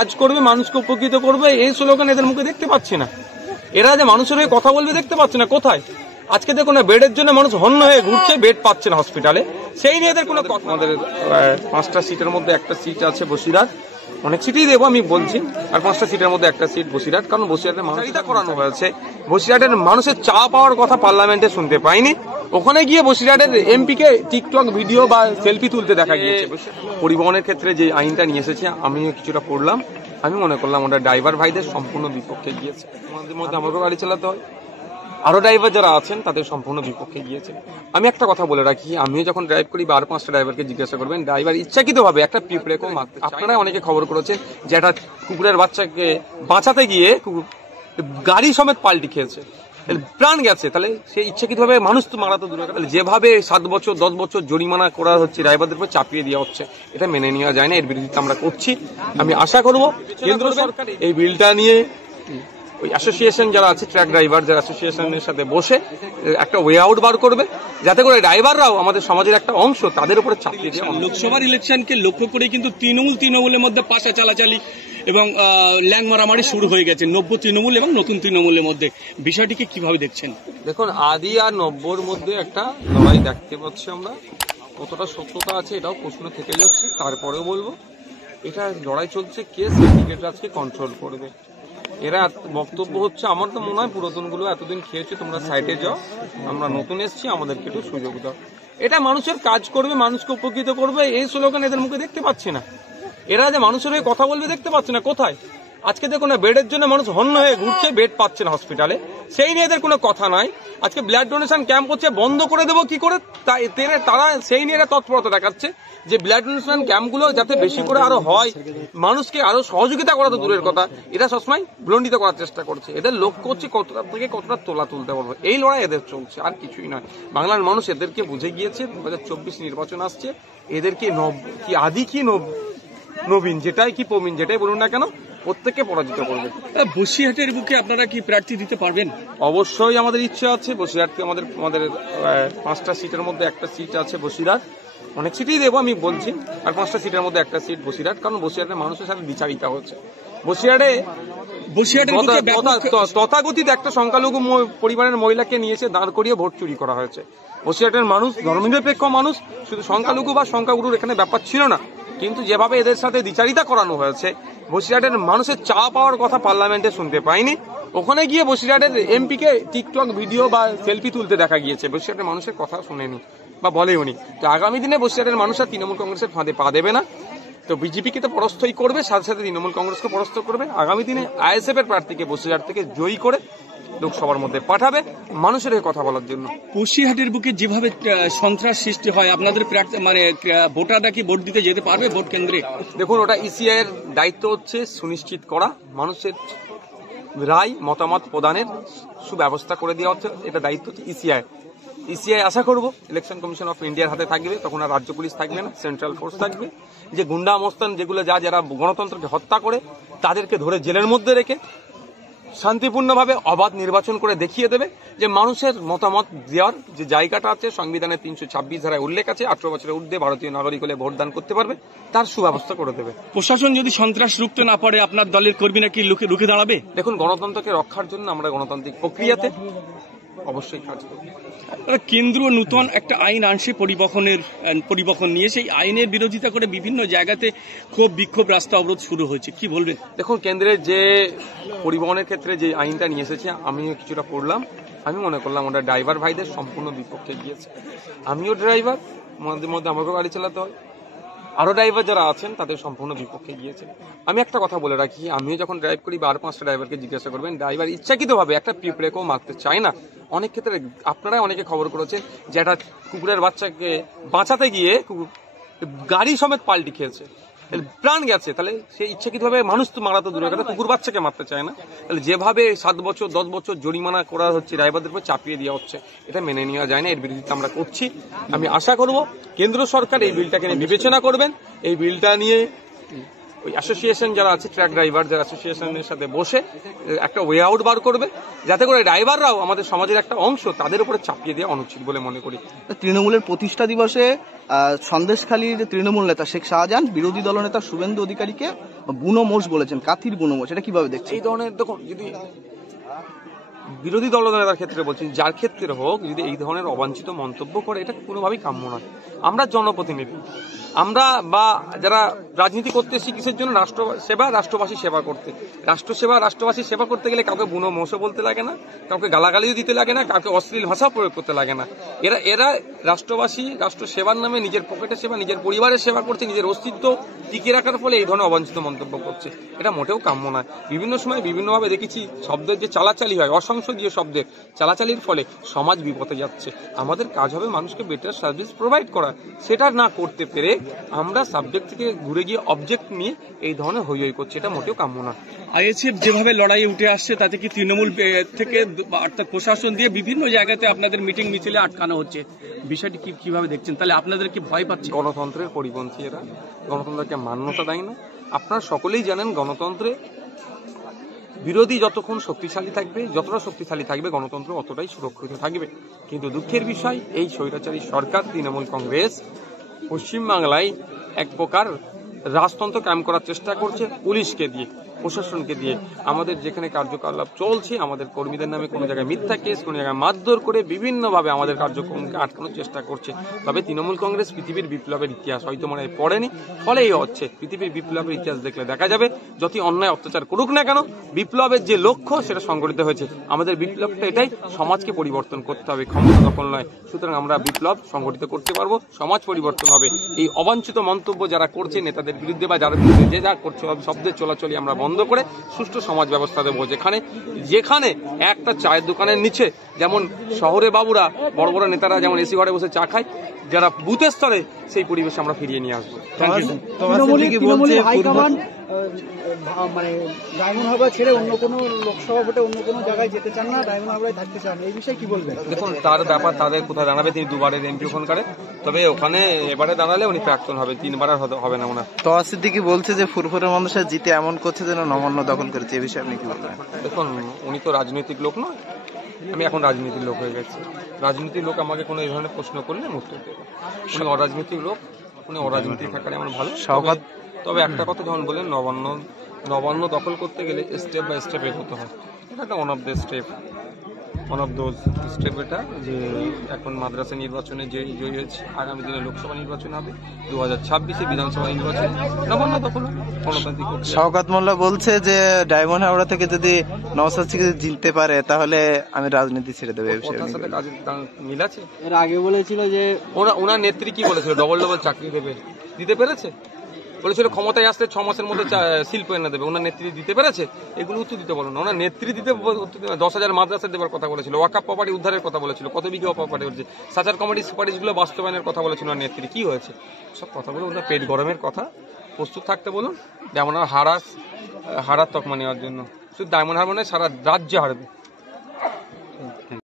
কাজ করবে, মানুষকে উপকৃত করবে, এই স্লোগান এদের মুখে দেখতে পাচ্ছি না। এরা যে মানুষের হয়ে কথা বলবে দেখতে পাচ্ছি না। কোথায় আজকে দেখুন না, বেডের জন্য মানুষ হন্য হয়ে ঘুরছে, বেড পাচ্ছে না হসপিটালে, সেই নিয়ে এদের কোনো কথা। আমাদের 5টা সিটের মধ্যে একটা সিট আছে বসিরহাট, অনেক সিটই দেবো আমি বলছি, আর 5টা সিটের মধ্যে একটা সিট বসিরহাট, কারণ বসিরহাটের মানুষটা করানো হয়েছে। বসিরহাটের মানুষের চা পাওয়ার কথা পার্লামেন্টে শুনতে পাইনি, ওখানে গিয়ে বসিরহাটের এমপিকে টিকটক ভিডিও বা সেলফি তুলতে দেখা গিয়েছে। পরিবহনের ক্ষেত্রে যে আইনটা নিয়ে এসেছে আমিও কিছুটা পড়লাম, আমি মনে করলাম ওটা ড্রাইভার ভাইদের সম্পূর্ণ বিপক্ষে গিয়েছে। আমাদের মধ্যে আমাকেও গাড়ি চালাতে হয়, আরো ড্রাইভার যারা আছেন তাদের সম্পূর্ণ বিপক্ষে গিয়েছে। আমি একটা কথা বলে রাখি, আমিও যখন ড্রাইভ করি বা 5টা ড্রাইভারকে জিজ্ঞাসা করবেন, ড্রাইভার ইচ্ছাকৃতভাবে একটা পিঁপড়েকেও মারতে। আপনারা অনেকে খবর করেছে যে একটা কুকুরের বাচ্চাকে বাঁচাতে গিয়ে গাড়ি সমেত পাল্টি খেয়েছে, প্রাণ গেছে, তাহলে সে ইচ্ছাকৃতভাবে মানুষ তো মারা তো দূরের কথা, যেভাবে 7 বছর 10 বছর জরিমানা করা হচ্ছে, ড্রাইভারদের উপর চাপিয়ে দেওয়া হচ্ছে, এটা মেনে নেওয়া যায় না। এর বিরুদ্ধে আমরা করছি। আমি আশা করব কেন্দ্র সরকার এই বিলটা নিয়ে ওই অ্যাসোসিয়েশন যারা আছে, ট্রাক ড্রাইভার যারা অ্যাসোসিয়েশনের সাথে বসে একটা ওয়ে আউট বার করবে, যাতে করে ড্রাইভাররাও আমাদের সমাজের একটা অংশ তাদের উপরে চাপিয়ে দেওয়া। লোকসভার ইলেকশনকে লক্ষ্য করে কিন্তু তৃণমূলের মধ্যে পাশা চালাচালি এবং ল্যাং মারামারি শুরু হয়ে গেছে নব্য তৃণমূল এবং নতুন তৃণমূলের মধ্যে। বিষয়টিকে কিভাবে দেখছেন? দেখুন, আদি আর নব্যর মধ্যে একটা লড়াই দেখতে পাচ্ছি আমরা, কতটা সত্যতা আছে এটাও প্রশ্ন থেকে যাচ্ছে। তারপরেও বলবো, এটা লড়াই চলছে, কে সিন্ডিকেট রাজকে কন্ট্রোল করবে। এরা বক্তব্য হচ্ছে, আমার তো মনে হয় পুরাতনগুলো এতদিন খেয়েছে, তোমরা সাইডে যাও, আমরা নতুন এসছি, আমাদেরকে একটু সুযোগ দাও। এটা মানুষের কাজ করবে, মানুষকে উপকৃত করবে, এই স্লোগান এদের মুখে দেখতে পাচ্ছি না। এরা যে মানুষের হয়ে কথা বলবে দেখতে পাচ্ছি না। কোথায় আজকে দেখুন না, বেডের জন্য মানুষ হন্য হয়ে ঘুরছে, বেড পাচ্ছে না হসপিটালে, সেই নিয়ে এদের কোনো কথা নাই। আজকে ব্লাড ডোনেশন ক্যাম্প হচ্ছে, বন্ধ করে দেবো কি করে, তারা সেই নিয়ে তৎপরতা দেখাচ্ছে যে ব্লাড ডোনেশন ক্যাম্পগুলো যাতে বেশি করে আরো হয়, মানুষকে আরো সহযোগিতা করা তো দূরের কথা, এরা সবসময় বিলম্বিত করার চেষ্টা করছে। এদের লক্ষ্য হচ্ছে কতটা থেকে কতটা তোলা তুলতে পারবে, এই লড়াই এদের চলছে, আর কিছুই নয়। বাংলার মানুষ এদেরকে বুঝে গিয়েছে। 2024 নির্বাচন আসছে, এদেরকে কি আদি কি নবীন, যেটাই কি প্রবীণ, যেটাই বলুন না কেন, প্রত্যেককে পরাজিত করবে। বসিরহাটের বুকে আপনারা কি প্রার্থী দিতে পারবেন? অবশ্যই আমাদের ইচ্ছা আছে। বসিরহাটকে আমাদের 5টা সিটের মধ্যে একটা সিট আছে বসিরহাট, অনেক সিটই দেবো আমি বলছি, আর 5টা সিটের মধ্যে একটা সিট বসিরহাট, কারণ বসিরহাটের মানুষের সাথে বিচারিতা হচ্ছে। বসিরহাটে তথাকথিত একটা সংখ্যালঘু পরিবারের মহিলাকে নিয়ে এসে দাঁড় করিয়ে ভোট চুরি করা হয়েছে। বসিরহাটের মানুষ ধর্মনিরপেক্ষ মানুষ, শুধু সংখ্যালঘু বা সংখ্যাগুরুর এখানে ব্যাপার ছিল না, কিন্তু যেভাবে এদের সাথে দ্বিচারিতা করানো হয়েছে, বসিরহাটের মানুষের চা পাওয়ার কথা পার্লামেন্টে শুনতে পাইনি, ওখানে গিয়ে বসিরহাটের এমপিকে টিকটক ভিডিও বা সেলফি তুলতে দেখা গিয়েছে। বসিরহাটের মানুষের কথা শুনেনি বা বলেওনি। তো আগামী দিনে বসিরহাটের মানুষ আর তৃণমূল কংগ্রেসের ফাঁদে পা দেবে না। তো বিজেপিকে তো পরাস্তই করবে, সাথে সাথে তৃণমূল কংগ্রেসকে পরাস্ত করবে। আগামী দিনে আইএসএফ এর প্রার্থীকে বসিরহাট থেকে জয়ী করে লোকসভার মধ্যে পাঠাবে মানুষের হয়ে কথা বলার জন্য। বসিরহাটের বুকে যেভাবে সন্ত্রাস সৃষ্টি হয়, আপনাদের মানে ভোটাররা কি ভোট দিতে যেতে পারবে ভোট কেন্দ্রে? দেখুন, ওটা ইসিআই এর দায়িত্ব হচ্ছে সুনিশ্চিত করা, মানুষের রায় মতামত প্রদানের সুব্যবস্থা করে দেওয়া হচ্ছে, এটা দায়িত্ব হচ্ছে ইসিআই। আশা করব ইলেকশন কমিশন অফ ইন্ডিয়ার হাতে থাকবে, তখন আর রাজ্য পুলিশ থাকবে না, সেন্ট্রাল ফোর্স থাকবে। যে গুন্ডা মস্তান যেগুলো যারা গণতন্ত্রকে হত্যা করে, তাদেরকে ধরে জেলের মধ্যে রেখে শান্তিপূর্ণভাবে অবাধ নির্বাচন করে দেখিয়ে দেবে যে মানুষের মতামত দেওয়ার যে জায়গাটা আছে, সংবিধানের 326 ধারায় উল্লেখ আছে, 18 বছরের ঊর্ধ্বে ভারতীয় নাগরিক হলে ভোটদান করতে পারবে, তার সুব্যবস্থা করে দেবে। প্রশাসন যদি সন্ত্রাস রুখতে না পারে, আপনার দলের কর্মীরা কি রুখে দাঁড়াবে? দেখুন, গণতন্ত্রকে রক্ষার জন্য আমরা গণতান্ত্রিক প্রক্রিয়াতে অবশ্যই কাজ করব। কেন্দ্র নতুন একটা আইন আনছে পরিবহন নিয়ে, সেই আইনের বিরোধিতা করে বিভিন্ন জায়গাতে ক্ষোভ বিক্ষোভ, রাস্তা অবরোধ শুরু হয়েছে, কি বলবেন? দেখুন, কেন্দ্রের যে পরিবহনের ক্ষেত্রে যে আইনটা নিয়ে এসেছে আমিও কিছুটা পড়লাম, আমি মনে করলাম ওটা ড্রাইভার ভাইদের সম্পূর্ণ বিপক্ষে গিয়েছে। আমিও ড্রাইভার, মধ্যে আমাকেও গাড়ি চালাতে হয়, আরো ড্রাইভার যারা আছেন তাদের সম্পূর্ণ বিপক্ষে গিয়েছে। আমি একটা কথা বলে রাখি, আমিও যখন ড্রাইভ করি বা 5টা ড্রাইভারকে জিজ্ঞাসা করবেন, ড্রাইভার ইচ্ছাকৃতভাবে একটা পিঁপড়েকেও মারতে চায় না। অনেক ক্ষেত্রে আপনারা অনেকে খবর করেছেন যে একটা কুকুরের বাচ্চাকে বাঁচাতে গিয়ে গাড়ি সমেত পাল্টি খেয়েছে, প্রাণ গেছে, তাহলে সে ইচ্ছাকৃতভাবে মানুষ তো মারা তো দূরের কথা, কুকুর বাচ্চাকে মারতে চায় না। তাহলে যেভাবে 7 বছর 10 বছর জরিমানা করা হচ্ছে, ড্রাইভারদের উপর চাপিয়ে দেওয়া হচ্ছে, এটা মেনে নেওয়া যায় না। এর বিরুদ্ধে আমরা করছি। আমি আশা করব কেন্দ্র সরকার এই বিলটাকে নিয়ে বিবেচনা করবেন। এই বিলটা নিয়ে ওই অ্যাসোসিয়েশন যারা আছে, ট্রাক ড্রাইভার যারা অ্যাসোসিয়েশনের সাথে বসে একটা ওয়ে আউট বার করবে, যাতে করে ড্রাইভাররাও আমাদের সমাজের একটা অংশ, তাদের উপরে চাপিয়ে দেওয়া অনুচিত বলে মনে করি। তৃণমূলের প্রতিষ্ঠা দিবসে সন্দেশখালীর তৃণমূল নেতা শেখ শাহজাহান বিরোধী দলনেতা শুভেন্দু অধিকারীকে বুনো মোষ বলেছেন, কাথির বুনো মোষ, এটা কিভাবে দেখছেন? এই ধরনের দেখুন, যদি বিরোধী দলনেতার ক্ষেত্রে বলছি, যার ক্ষেত্রে হোক, যদি এই ধরনের অবাঞ্ছিত মন্তব্য করে, এটা কোনোভাবেই কাম্য নয়। আমরা জনপ্রতিনিধি, আমরা বা যারা রাজনীতি করতে এসেছি কিসের জন্য? রাষ্ট্র সেবা, রাষ্ট্রবাসী সেবা করতে। রাষ্ট্রসেবা, রাষ্ট্রবাসী সেবা করতে গেলে কাউকে বুনো মোষও বলতে লাগে না, কাউকে গালাগালিও দিতে লাগে না, কাউকে অশ্লীল ভাষা প্রয়োগ করতে লাগে না। এরা রাষ্ট্রবাসী, রাষ্ট্র সেবার নামে নিজের পকেটের সেবা, নিজের পরিবারের সেবা করছে, নিজের অস্তিত্ব টিকিয়ে রাখার ফলে এই ধরনের অবাঞ্ছিত মন্তব্য করছে। এটা মোটেও কাম্য নয়। বিভিন্ন সময় বিভিন্নভাবে দেখেছি শব্দের যে চালাচালি হয়, অসংসদীয় শব্দের চালাচালির ফলে সমাজ বিপথে যাচ্ছে। আমাদের কাজ হবে মানুষকে বেটার সার্ভিস প্রোভাইড করা, সেটা না করতে পেরে আমরা সাবজেক্ট থেকে ঘুরে গিয়ে অবজেক্ট নিয়ে এই ধরনের হই হই করছে, এটা মোটেও কাম্য না। আইএসএফ যেভাবে লড়াইয়ে উঠে আসছে, তাতে কি তৃণমূল থেকে অর্থাৎ প্রশাসন দিয়ে বিভিন্ন জায়গাতে আপনাদের মিটিং মিছিলে আটকানো হচ্ছে, বিষয়টি কিভাবে দেখছেন? তাহলে আপনাদের কি ভয় পাচ্ছে? গণতন্ত্রের পরিপন্থী এরা, গণতন্ত্রকে মান্যতা দেয় না। আপনারা সকলেই জানেন, গণতন্ত্রে বিরোধী যতক্ষণ শক্তিশালী থাকবে, যতটা শক্তিশালী থাকবে গণতন্ত্র অতটাই সুরক্ষিত থাকবে। কিন্তু দুঃখের বিষয়, এই স্বৈরাচারী সরকার তৃণমূল কংগ্রেস পশ্চিমবাংলায় এক প্রকার রাজতন্ত্র কায়েম করার চেষ্টা করছে, পুলিশকে দিয়ে, প্রশাসনকে দিয়ে। আমাদের যেখানে কার্যকলাপ চলছে, আমাদের কর্মীদের নামে কোনো জায়গায় মিথ্যা কেস, কোনো জায়গায় মারধর করে বিভিন্নভাবে আমাদের কার্যক্রমকে আটকানোর চেষ্টা করছে। তবে তৃণমূল কংগ্রেস পৃথিবীর বিপ্লবের ইতিহাস হয়তো মনে হয় পড়েনি, ফলে এই হচ্ছে। পৃথিবীর বিপ্লবের ইতিহাস দেখলে দেখা যাবে, যত অন্যায় অত্যাচার করুক না কেন, বিপ্লবের যে লক্ষ্য সেটা সংগঠিত হয়েছে। আমাদের বিপ্লবটা এটাই, সমাজকে পরিবর্তন করতে হবে, ক্ষমতা দখল নয়। সুতরাং আমরা বিপ্লব সংগঠিত করতে পারবো, সমাজ পরিবর্তন হবে। এই অবাঞ্ছিত মন্তব্য যারা করছে নেতাদের বিরুদ্ধে বা যারা বিরুদ্ধে যে যা করছে, শব্দের চলাচলি আমরা বন্ধ করে সুষ্ঠু সমাজ ব্যবস্থা দেবো। যেখানে একটা চায়ের দোকানের নিচে, যেমন শহরে বাবুরা, বড় বড় নেতারা যেমন এসি ঘরে বসে চা খায়, যারা বুথের স্তরে, সেই পরিবেশ আমরা ফিরিয়ে নিয়ে আসবো। মানে ডায়মন্ড হারবার ছেড়ে অন্য কোনো লোকসভা ভোটে অন্য কোনো জায়গায় যেতে চান না, ডায়মন্ড হারবারে থাকতে চান, এই বিষয়ে কি বলবেন? দেখুন, তার ব্যাপার তাদের কোথায় দাঁড়াবে। তিনি দুবারের এমপি ওখানকারে, তবে ওখানে এবারে দাঁড়ালে উনি প্রাক্তন হবে, তিনবার আর হবে না ওনার। তোয়া সিদ্দিকী বলছে যে ফুরফুরের মানুষের জিতে এমন করছে যেন নবান্ন দখল করেছে, এই বিষয়ে আপনি কি বলবেন? দেখুন, উনি তো রাজনৈতিক লোক নয়, আমি এখন রাজনীতির লোক হয়ে গেছি। রাজনীতির লোক আমাকে কোনো এই ধরনের প্রশ্ন করলে উত্তর দেবো। উনি অরাজনৈতিক লোক, উনি অরাজনীতি থাকার আমার ভালো। তবে একটা কথা যখন বলেন, নবান্ন দখল করতে গেলে স্টেপ বাই স্টেপ এগোতে হয়। এটা একটা ওয়ান অফ দোজ স্টেপ, এটা যে এখন মাদ্রাসা নির্বাচনে যে জয়ী হয়েছে, আগামী দিনে লোকসভা নির্বাচন হবে, 2026-এ বিধানসভা নির্বাচনে নবান্ন দখল হবে গণতান্ত্রিক। শওকত মোল্লা বলছে যে ডায়মন্ড হাওড়া থেকে যদি নওশাদ সিদ্দিকী জিততে পারে তাহলে আমি রাজনীতি ছেড়ে দেবো। ওটার সাথে কাজের মিল আছে? এর আগে বলেছিল যে ওনার নেত্রী কি বলেছিল, ডবল চাকরি দিতে পেরেছে? বলেছিল ক্ষমতায় আসতে 6 মাসের মধ্যে শিল্প এনে দেবে। ওনার নেত্রী দিতে পেরেছে? এগুলো উত্তর দিতে বলো না। ওনার নেত্রী দিতে 10,000 মাদ্রাসা দেওয়ার কথা বলেছিল, ওয়াকাফ প্রপার্টি উদ্ধারের কথা বলেছিল, কত বিঘা প্রপার্টি হচ্ছে, সাচার কমিটির সুপারিশগুলো বাস্তবায়নের কথা বলেছিল ওনার নেত্রী। কি হয়েছে? সব কথাগুলো ওনার পেট গরমের কথা। প্রস্তুত থাকতে বলুন, যেমন হারার তকমা নেওয়ার জন্য। শুধু ডায়মন্ড হারবার নয়, সারা রাজ্যে হারবে।